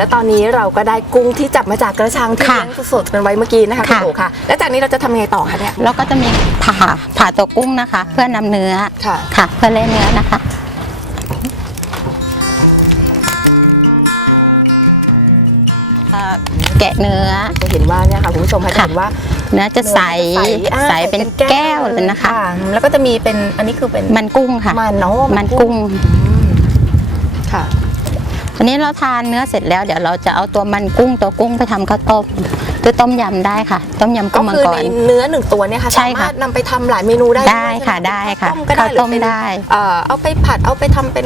แล้วตอนนี้เราก็ได้กุ้งที่จับมาจากกระชังที่ค่ะเลี้ยงสดๆกันไว้เมื่อกี้นะคะคุณค่ะ โอค่ะ แล้วจากนี้เราจะทำยังไงต่อคะเนี่ย แล้วก็จะมีผ่าผ่าตัวกุ้งนะคะ เพื่อนำเนื้อค่ะ ค่ะ เพื่อเล่เนื้อนะคะเอ่อแกะเนื้อ จะเห็นว่าเนี่ยค่ะคุณผู้ชมคะจะค่ะ เห็นว่าเนื้อจะใสอ่าใสเป็นแก้วเลยนะคะ แล้วก็จะมีเป็นอันนี้คือเป็นมันกุ้งค่ะ มันเนาะมันกุ้ง อืมค่ะ วันนี้เราทานเนื้อเสร็จแล้วเดี๋ยวเราจะเอาตัวมันกุ้งตัวกุ้งไปทำข้าวต้มหรือต้มยำได้ค่ะ ต้มยำก็กุ้งมังคือกในรเนื้อหนึ่งตัวเนี่ยค่ะใช่สาค่ะมารถนำไปทำหลายเมนูได้ได้ค่ะใช่หมได้ค่ะต้มก็ได้ข้าวต้มหรือเป็นได้ เอ่อเอาไปผัดเอาไปทำเป็น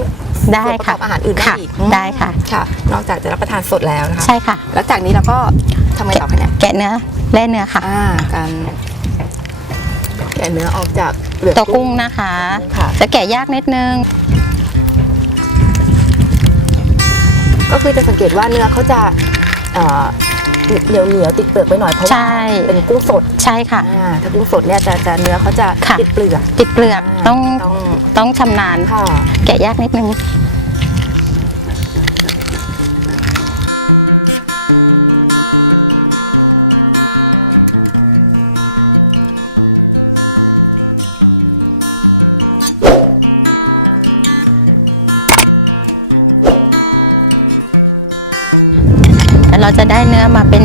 ได้ส่วนประกค่ะอบอาหารอื่นได้ค่ะอีกได้ค่ะ ค่ะ นอกจากจะรับประทานสดแล้วนะคะ ใช่ค่ะ แล้วจากนี้เราก็ทำไงต่อคะเนี่ยแกะเนื้อเล่เนื้อค่ะ อ่าการแกะเนื้อออกจากเปลือกตัวกุ้งนะคะ ค่ะ จะแกะยากนิดนึง ก็คือจะสังเกตว่าเนื้อเขาจะเอ่อเหนียวเหนียวๆติดเปลือกไปหน่อยเพราะว่าใช่เป็นกุ้งสดใช่ค่ะอ่าถ้ากุ้งสดเนี่ยจะจะเนื้อเขาจะค่ะติดเปลือกติดเปลือกาต้องต้องต้องชำนาญค่ะแกะยากนิดนึง เราจะได้เนื้อมาเป็น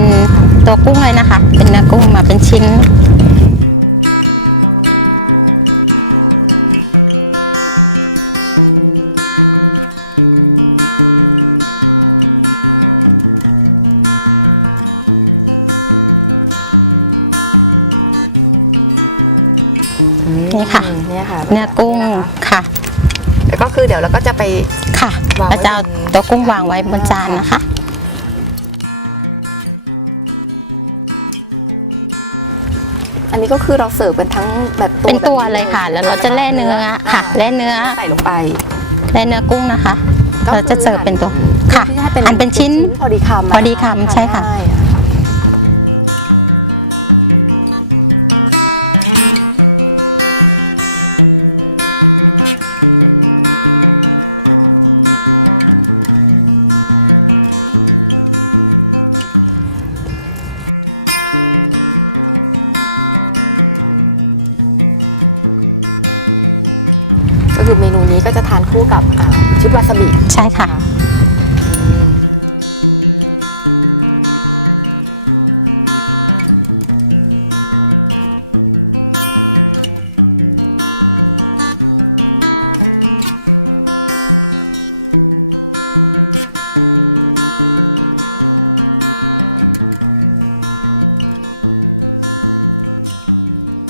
ตัวกุ้งเลยนะคะ เป็นเนื้อกุ้งมาเป็นชิ้นนี่ค่ะเนี่ยค่ะเนื้อกุ้งค่ะแล้วก็คือเดี๋ยวเราก็จะไปค่ะวางไว้เราจะเอาบนตัวกุ้งวางไว้บนจานนะคะ อันนี้ก็คือเราเสิร์ฟกันทั้งแบบตัวเป็นตัวแบบเลยค่ะ แล้วเราจะแล่เนื้อค่ะแล่เนื้อใส่ลงไปแล่เนื้อกุ้งนะคะ ก็เราจะเสิร์ฟเป็นตัวคือค่ะที่ให้เป็นอันเป็นชิ้นพอดีคำพอดีคำใช่ค่ะก็ คือเมนูนี้ก็จะทานคู่กับอ่าชุดวาซาบิใช่ค่ะ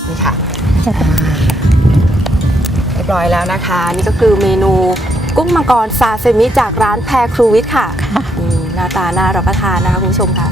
นี่ค่ะ อ่าเรียบร้อยแล้วนะคะ นี่ก็คือเมนูกุ้งมังกรซาเซมิจากร้านแพรครูวิทย์ค่ะค่ะอืมหน้าตาน่ารับประทานนะคะคุณผู้ชมค่ะ